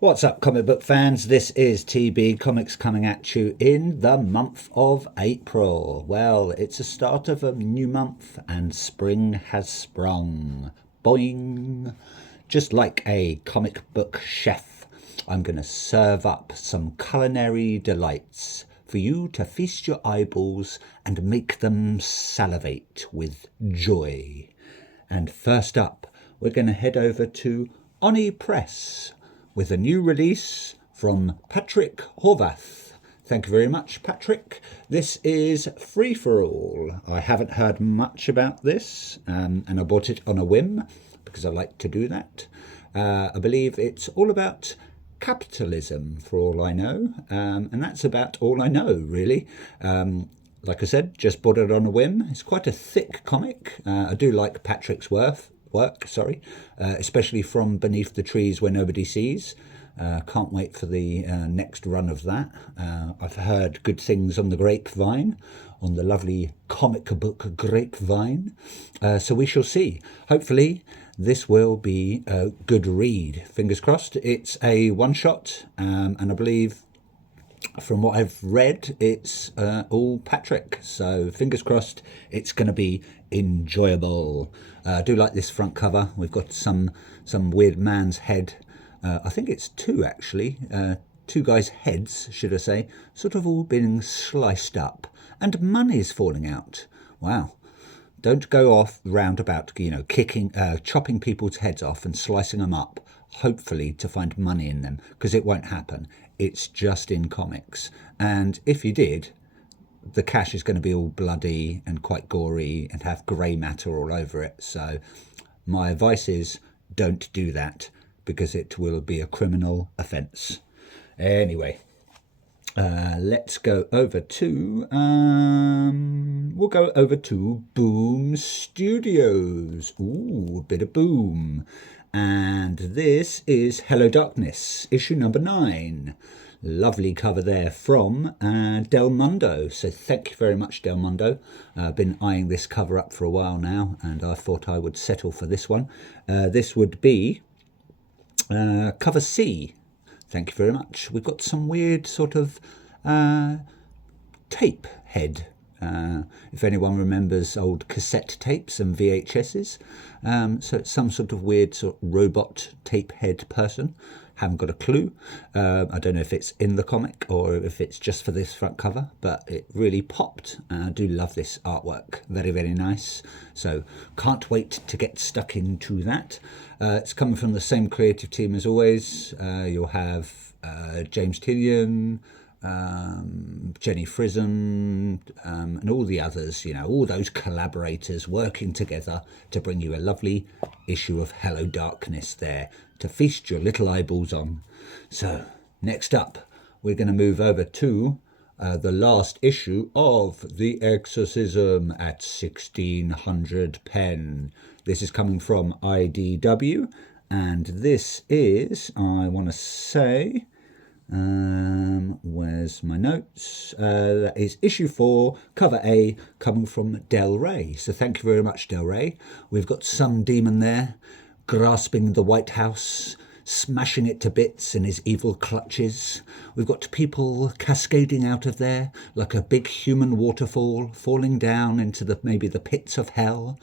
What's up, comic book fans? This is TB Comics coming at you in the month of April. Well, it's the start of a new month and spring has sprung. Boing! Just like a comic book chef, I'm going to serve up some culinary delights for you to feast your eyeballs and make them salivate with joy. And first up, we're going to head over to Oni Press with a new release from Patrick Horvath. Thank you very much, Patrick. This is Free for All. I haven't heard much about this, and I bought it on a whim because I like to do that. I believe it's all about capitalism, for all I know, and that's about all I know, really. Like I said, just bought it on a whim. It's quite a thick comic. I do like Patrick's work, especially from Beneath the Trees Where Nobody Sees. Can't wait for the next run of that. I've heard good things on the grapevine, on the lovely comic book grapevine. So we shall see. Hopefully this will be a good read. Fingers crossed. It's a one-shot, and I believe from what I've read, it's all Patrick. So fingers crossed it's going to be enjoyable. I do like this front cover. We've got some weird man's head. I think it's two, actually. Two guys' heads, should I say, sort of all being sliced up. And money's falling out. Wow. Don't go off roundabout, chopping people's heads off and slicing them up, hopefully to find money in them, because it won't happen. It's just in comics. And if you did, the cash is going to be all bloody and quite gory and have grey matter all over it. So my advice is don't do that, because it will be a criminal offence. Anyway, let's go over to we'll go over to Boom Studios. Ooh, a bit of Boom. And this is Hello Darkness, issue number 9. Lovely cover there from Del Mundo. So thank you very much, Del Mundo. I've been eyeing this cover up for a while now, and I thought I would settle for this one. This would be cover C. Thank you very much. We've got some weird sort of tape head. If anyone remembers old cassette tapes and VHSs. So it's some sort of weird sort of robot tape head person. Haven't got a clue. I don't know if it's in the comic or if it's just for this front cover, but it really popped. I do love this artwork. Very, very nice. So can't wait to get stuck into that. It's coming from the same creative team as always. You'll have James Tillion, Jenny Frison, and all the others, all those collaborators working together to bring you a lovely issue of Hello Darkness there to feast your little eyeballs on. So next up, we're going to move over to the last issue of The Exorcism at 1600 pen. This is coming from IDW, and this is, I want to say, where's my notes? That is issue 4, cover A, coming from Del Rey. So thank you very much, Del Rey. We've got some demon there, grasping the White House, smashing it to bits in his evil clutches. We've got people cascading out of there like a big human waterfall, falling down into maybe the pits of hell.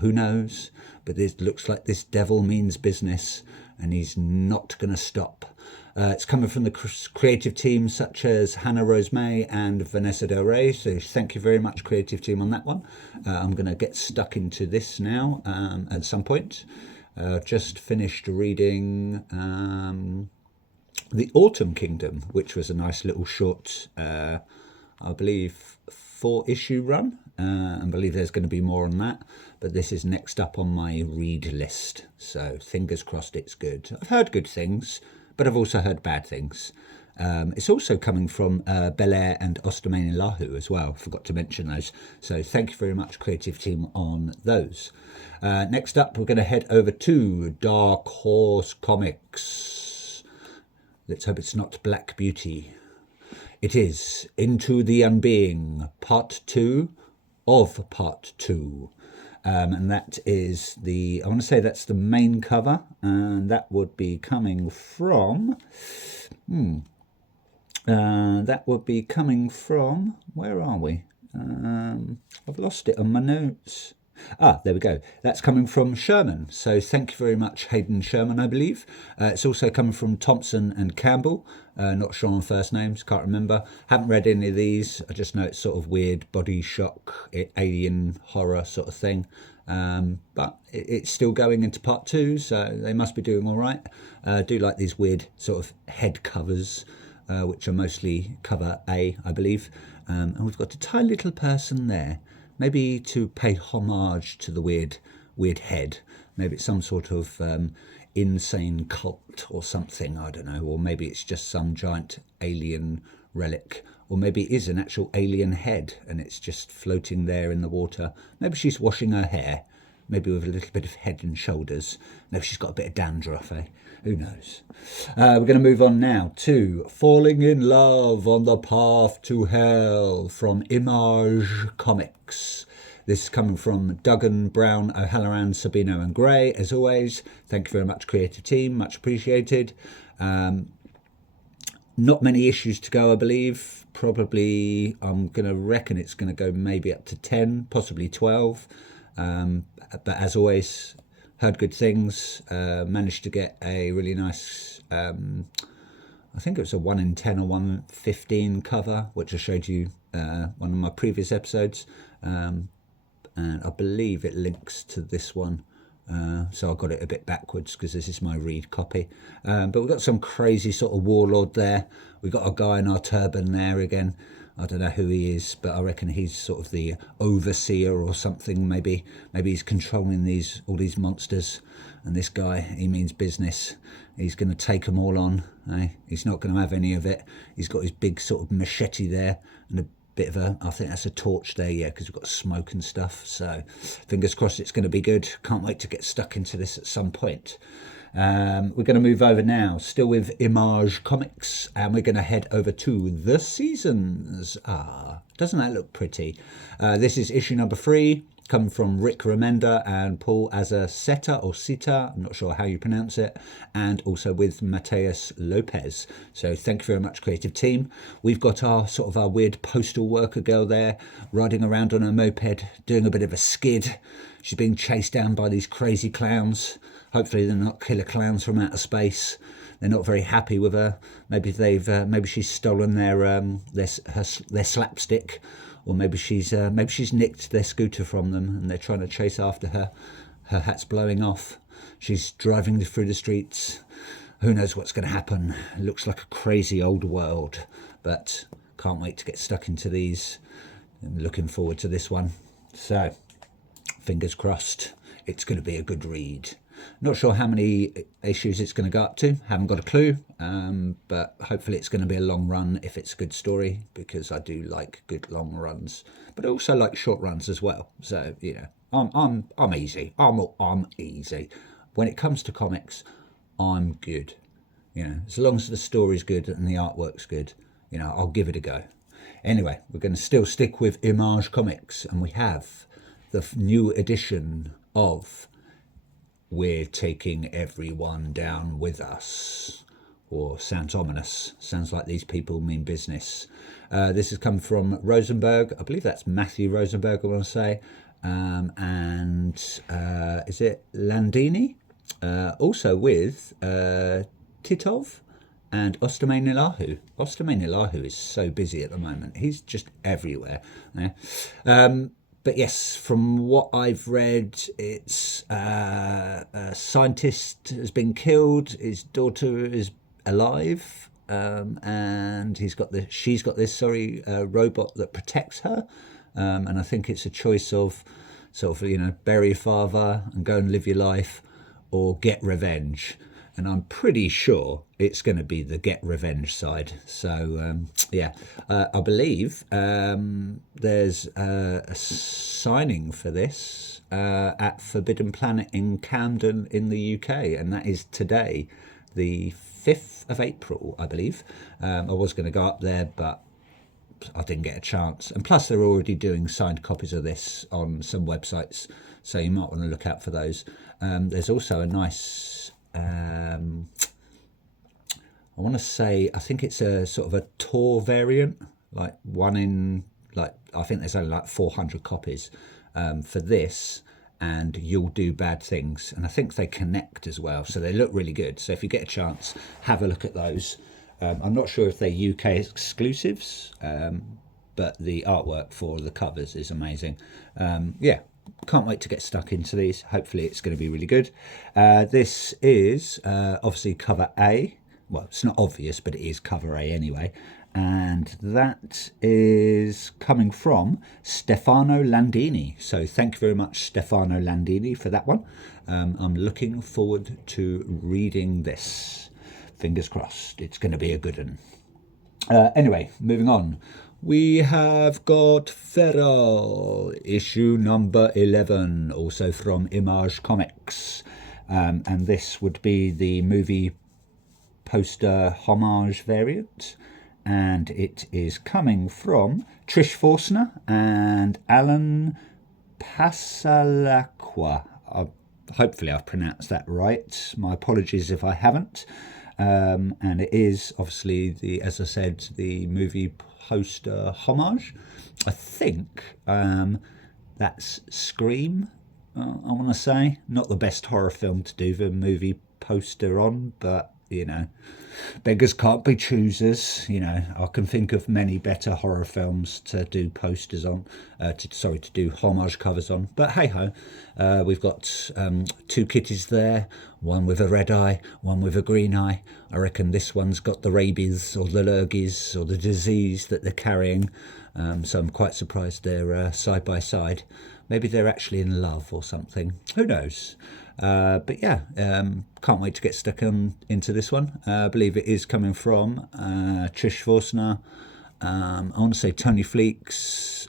Who knows? But it looks like this devil means business, and he's not going to stop. It's coming from the creative team such as Hannah Rose May and Vanessa Del Rey. So thank you very much, creative team, on that one. I'm going to get stuck into this now at some point. Just finished reading The Autumn Kingdom, which was a nice little short, I believe, 4-issue run. I believe there's going to be more on that, but this is next up on my read list. So fingers crossed it's good. I've heard good things, but I've also heard bad things. It's also coming from Belair and Ostermain Lahu as well. Forgot to mention those. So thank you very much, creative team, on those. Next up, we're going to head over to Dark Horse Comics. Let's hope it's not Black Beauty. It is Into the Unbeing, Part 2 of Part 2. And that is I want to say that's the main cover, and that would be coming from, where are we? I've lost it on my notes. There we go. That's coming from Sherman. So thank you very much, Hayden Sherman, I believe. It's also coming from Thompson and Campbell. Not sure on first names, can't remember. Haven't read any of these. I just know it's sort of weird body shock, alien horror sort of thing. But it's still going into part 2, so they must be doing all right. I do like these weird sort of head covers, which are mostly cover A, I believe. And we've got a tiny little person there, maybe to pay homage to the weird head. Maybe it's some sort of insane cult or something, I don't know. Or maybe it's just some giant alien relic. Or maybe it is an actual alien head and it's just floating there in the water. Maybe she's washing her hair, maybe with a little bit of head and shoulders. Maybe she's got a bit of dandruff, eh? Who knows? We're going to move on now to Falling in Love on the Path to Hell from Image Comics. This is coming from Duggan, Brown, O'Halloran, Sabino and Gray. As always, thank you very much, creative team. Much appreciated. Not many issues to go, I believe. Probably, I'm going to reckon it's going to go maybe up to 10, possibly 12. But as always, heard good things. Managed to get a really nice, I think it was a 1 in 10 or 1 in 15 cover, which I showed you one of my previous episodes. And I believe it links to this one. So I got it a bit backwards because this is my read copy. But we've got some crazy sort of warlord there. We've got a guy in our turban there again. I don't know who he is, but I reckon he's sort of the overseer or something. Maybe he's controlling all these monsters. And this guy, he means business. He's going to take them all on. Eh? He's not going to have any of it. He's got his big sort of machete there and a bit of I think that's a torch there, yeah, because we've got smoke and stuff. So fingers crossed it's going to be good. Can't wait to get stuck into this at some point. We're going to move over now, still with Image Comics, and we're going to head over to The Seasons. Doesn't that look pretty? This is issue number 3, coming from Rick Remender and Paul Azaceta or Sita, I'm not sure how you pronounce it, and also with Mateus Lopez. So thank you very much, creative team. We've got our weird postal worker girl there, riding around on a moped, doing a bit of a skid. She's being chased down by these crazy clowns. Hopefully they're not killer clowns from outer space. They're not very happy with her. Maybe she's stolen their slapstick, or maybe she's nicked their scooter from them and they're trying to chase after her. Her hat's blowing off. She's driving through the streets. Who knows what's going to happen? It looks like a crazy old world, but can't wait to get stuck into these. I'm looking forward to this one. So, fingers crossed, it's going to be a good read. Not sure how many issues it's going to go up to, haven't got a clue, but hopefully it's going to be a long run if it's a good story, because I do like good long runs, but I also like short runs as well. So, you know, I'm easy. I'm easy. When it comes to comics, I'm good. You know, as long as the story's good and the artwork's good, you know, I'll give it a go. Anyway, we're going to still stick with Image Comics, and we have the new edition of We're Taking Everyone Down With Us. Or sounds ominous. Sounds like these people mean business. This has come from Rosenberg. I believe that's Matthew Rosenberg, I want to say. And is it Landini? Also with Titov and Ostermane-Ilahu. Ostermane-Ilahu is so busy at the moment. He's just everywhere. Yeah. But yes, from what I've read, it's a scientist has been killed. His daughter is alive, and she's got this robot that protects her. And I think it's a choice of bury your father and go and live your life, or get revenge. And I'm pretty sure it's going to be the get revenge side. So, I believe there's a signing for this at Forbidden Planet in Camden in the UK. And that is today, the 5th of April, I believe. I was going to go up there, but I didn't get a chance. And plus, they're already doing signed copies of this on some websites, so you might want to look out for those. There's also a nice, I want to say, I think it's a sort of a tour variant, like one in, like, I think there's only like 400 copies for this, and You'll Do Bad Things. And I think they connect as well, so they look really good. So if you get a chance, have a look at those. I'm not sure if they're UK exclusives, but the artwork for the covers is amazing. Yeah, can't wait to get stuck into these. Hopefully it's going to be really good. This is obviously cover A. Well, it's not obvious, but it is cover A anyway. And that is coming from Stefano Landini. So thank you very much, Stefano Landini, for that one. I'm looking forward to reading this. Fingers crossed, it's going to be a good one. Anyway, moving on. We have got Feral, issue number 11, also from Image Comics. And this would be the movie poster homage variant. And it is coming from Trish Forstner and Alan Pasalacqua. Hopefully I've pronounced that right. My apologies if I haven't. And it is obviously the, as I said, the movie poster homage. I think that's Scream. I want to say, not the best horror film to do the movie poster on, but you know, beggars can't be choosers. You know, I can think of many better horror films to do posters on, to do homage covers on. But hey ho, we've got two kitties there, one with a red eye, one with a green eye. I reckon this one's got the rabies or the lurgies or the disease that they're carrying. So I'm quite surprised they're side by side. Maybe they're actually in love or something. Who knows? But yeah, can't wait to get stuck into this one. I believe it is coming from Trish Forstner. I want to say Tony Fleeks.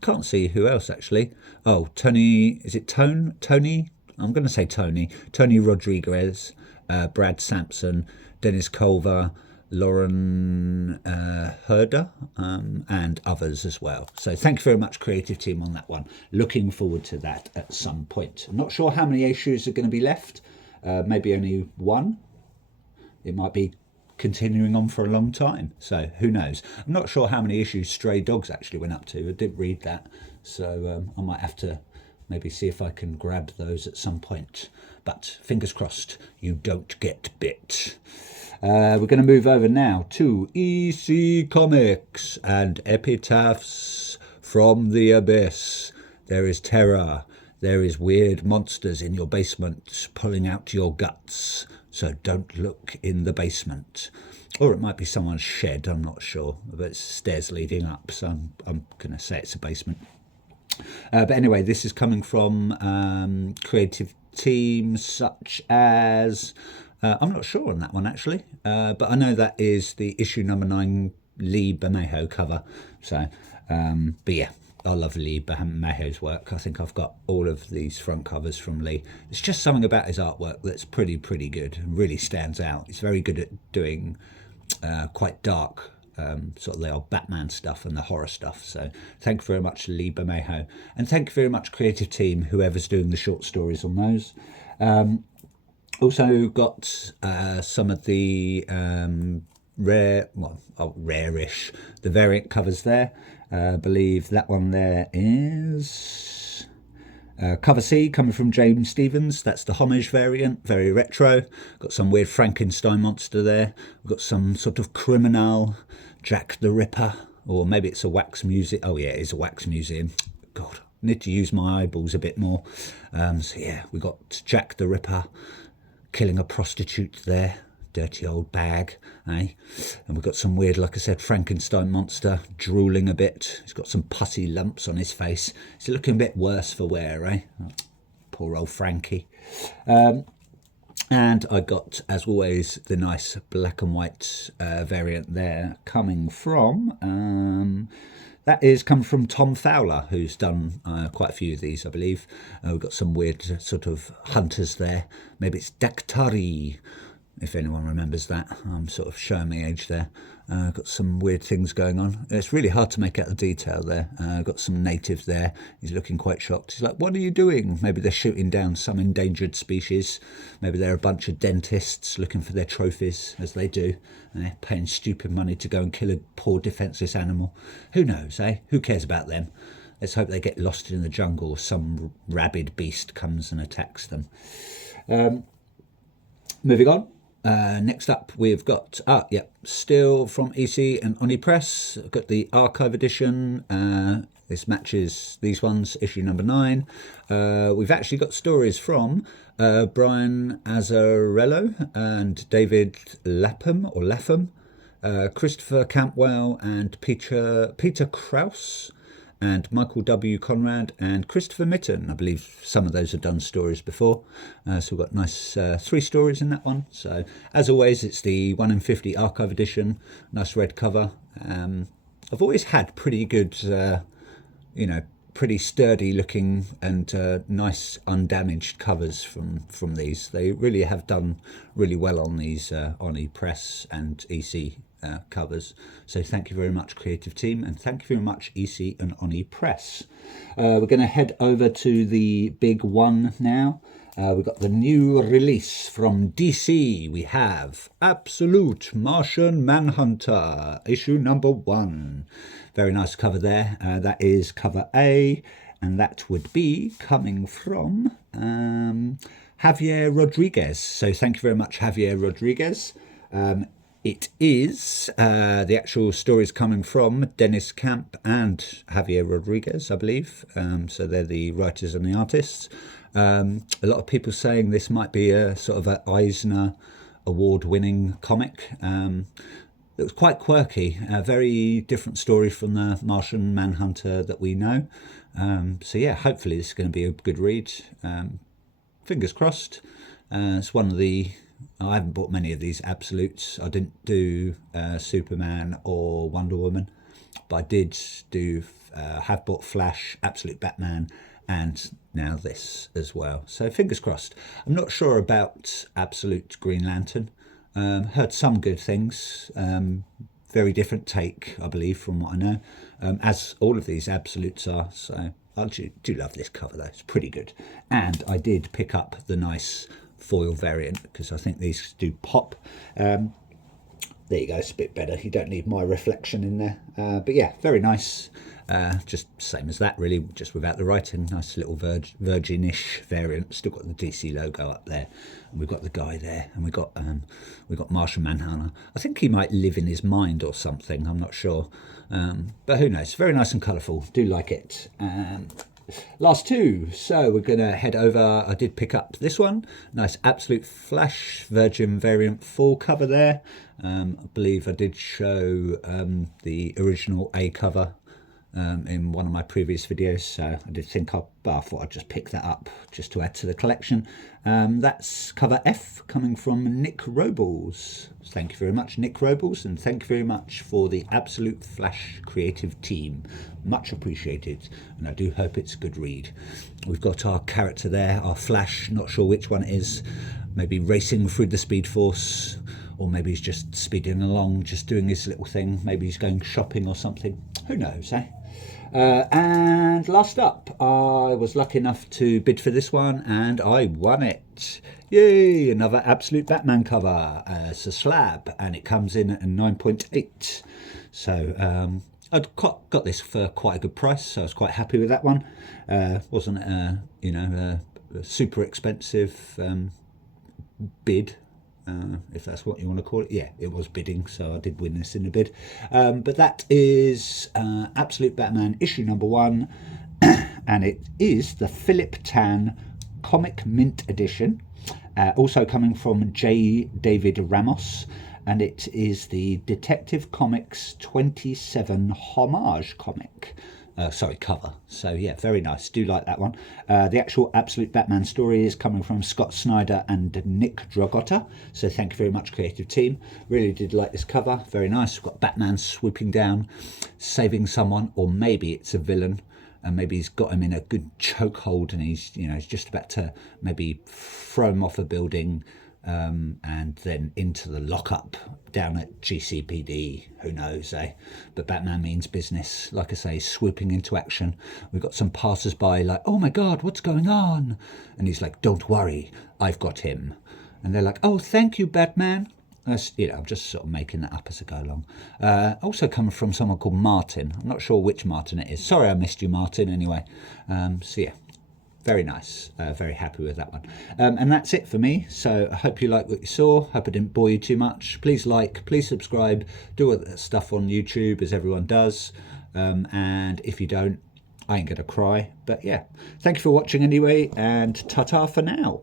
Can't see who else actually. Oh, Tony. Is it Tony? I'm going to say Tony. Tony Rodriguez, Brad Sampson, Dennis Culver, Lauren Herder, and others as well. So thank you very much, creative team, on that one. Looking forward to that at some point. I'm not sure how many issues are going to be left. Maybe only one. It might be continuing on for a long time. So who knows? I'm not sure how many issues Stray Dogs actually went up to. I didn't read that. So I might have to maybe see if I can grab those at some point. But fingers crossed, you don't get bit. We're going to move over now to EC Comics and Epitaphs from the Abyss. There is terror. There is weird monsters in your basement pulling out your guts. So don't look in the basement. Or it might be someone's shed, I'm not sure. But it's stairs leading up, so I'm going to say it's a basement. But anyway, this is coming from creative teams such as... I'm not sure on that one actually, but I know that is the issue number 9 Lee Bermejo cover. So, but yeah, I love Lee Bermejo's work. I think I've got all of these front covers from Lee. There's just something about his artwork that's pretty good and really stands out. He's very good at doing quite dark, sort of the old Batman stuff and the horror stuff. So thank you very much, Lee Bermejo. And thank you very much, creative team, whoever's doing the short stories on those. Also got some of the rare-ish, the variant covers there. I believe that one there is cover C, coming from James Stevens. That's the homage variant, very retro. Got some weird Frankenstein monster there. We've got some sort of criminal, Jack the Ripper, or maybe it's a wax museum. Oh yeah, it's a wax museum. God, I need to use my eyeballs a bit more. So yeah, we got Jack the Ripper killing a prostitute there, dirty old bag, eh? And we've got some weird, like I said, Frankenstein monster drooling a bit. He's got some pussy lumps on his face. He's looking a bit worse for wear, eh? Oh, poor old Frankie. And I got, as always, the nice black and white variant there, coming from... that is coming from Tom Fowler, who's done quite a few of these, I believe. We've got some weird sort of hunters there. Maybe it's Daktari if anyone remembers that. I'm sort of showing my age there. Got some weird things going on. It's really hard to make out the detail there. Got some native there. He's looking quite shocked. He's like, what are you doing? Maybe they're shooting down some endangered species. Maybe they're a bunch of dentists looking for their trophies, as they do. And they're paying stupid money to go and kill a poor defenceless animal. Who knows, eh? Who cares about them? Let's hope they get lost in the jungle or some rabid beast comes and attacks them. Moving on. Next up, we've got, still from EC and Oni Press. I've got the archive edition. This matches these ones, issue number 9. We've actually got stories from Brian Azzarello and David Lapham, Christopher Campwell and Peter Krause, and Michael W. Conrad and Christopher Mitten. I believe some of those have done stories before. So we've got nice 3 stories in that one. So as always, it's the 1 in 50 archive edition. Nice red cover. I've always had pretty good, pretty sturdy looking and nice undamaged covers from these. They really have done really well on these Oni Press and EC covers. So thank you very much, creative team, and thank you very much, EC and Oni Press. We're going to head over to the big one now. We've got the new release from DC. We have Absolute Martian Manhunter, issue number 1. Very nice cover there. That is cover A, and that would be coming from Javier Rodriguez. So thank you very much, Javier Rodriguez. It is, the actual story is coming from Dennis Camp and Javier Rodriguez, I believe. So they're the writers and the artists. A lot of people saying this might be a sort of an Eisner award-winning comic. It was quite quirky, a very different story from the Martian Manhunter that we know. So yeah, hopefully this is going to be a good read. Fingers crossed. It's one of the... I haven't bought many of these absolutes. I didn't do Superman or Wonder Woman, but I did do have bought Flash, Absolute Batman, and now this as well. So fingers crossed. I'm not sure about Absolute Green Lantern. Heard some good things. Very different take, I believe, from what I know, as all of these absolutes are. So I do love this cover though. It's pretty good. And I did pick up the nice foil variant because I think these do pop. There you go, it's a bit better. You don't need my reflection in there. But yeah, very nice. Just same as that really, just without the writing. Nice little virgin-ish variant. Still got the DC logo up there, and we've got the guy there, and we've got Martian Manhunter. I think he might live in his mind or something, I'm not sure, but who knows. Very nice and colourful, do like it. Last 2, so we're going to head over. I did pick up this one, nice Absolute Flash Virgin variant full cover there. I believe I did show the original A cover in one of my previous videos, so I did think I thought I'd just pick that up just to add to the collection. That's cover F, coming from Nick Robles. Thank you very much, Nick Robles, and thank you very much for the Absolute Flash creative team. Much appreciated, and I do hope it's a good read. We've got our character there, our Flash, not sure which one it is, maybe racing through the Speed Force, or maybe he's just speeding along, just doing his little thing. Maybe he's going shopping or something. Who knows, eh? And last up, I was lucky enough to bid for this one, and I won it. Yay! Another Absolute Batman cover. It's a slab, and it comes in at a 9.8. So I'd got this for quite a good price, so I was quite happy with that one. Wasn't a super expensive bid. If that's what you want to call it. Yeah, it was bidding, so I did win this in the bid. But that is Absolute Batman issue number 1, and it is the Philip Tan Comic Mint edition, also coming from J. David Ramos, and it is the Detective Comics 27 homage comic. Cover. So yeah, very nice. Do like that one. The actual Absolute Batman story is coming from Scott Snyder and Nick Dragotta. So thank you very much, creative team. Really did like this cover. Very nice. We've got Batman swooping down, saving someone, or maybe it's a villain, and maybe he's got him in a good chokehold, and he's just about to maybe throw him off a building. and then into the lockup down at GCPD. Who knows, eh? But Batman means business. Like I say, swooping into action. We've got some passers-by like, oh my God, what's going on? And he's like, don't worry, I've got him. And they're like, oh, thank you, Batman. That's, I'm just sort of making that up as I go along. Also coming from someone called Martin. I'm not sure which Martin it is. Sorry I missed you, Martin, anyway. So yeah, very nice. Very happy with that one. And that's it for me. So I hope you like what you saw. Hope I didn't bore you too much. Please like, please subscribe. Do all that stuff on YouTube as everyone does. And if you don't, I ain't going to cry. But yeah, thank you for watching anyway. And ta-ta for now.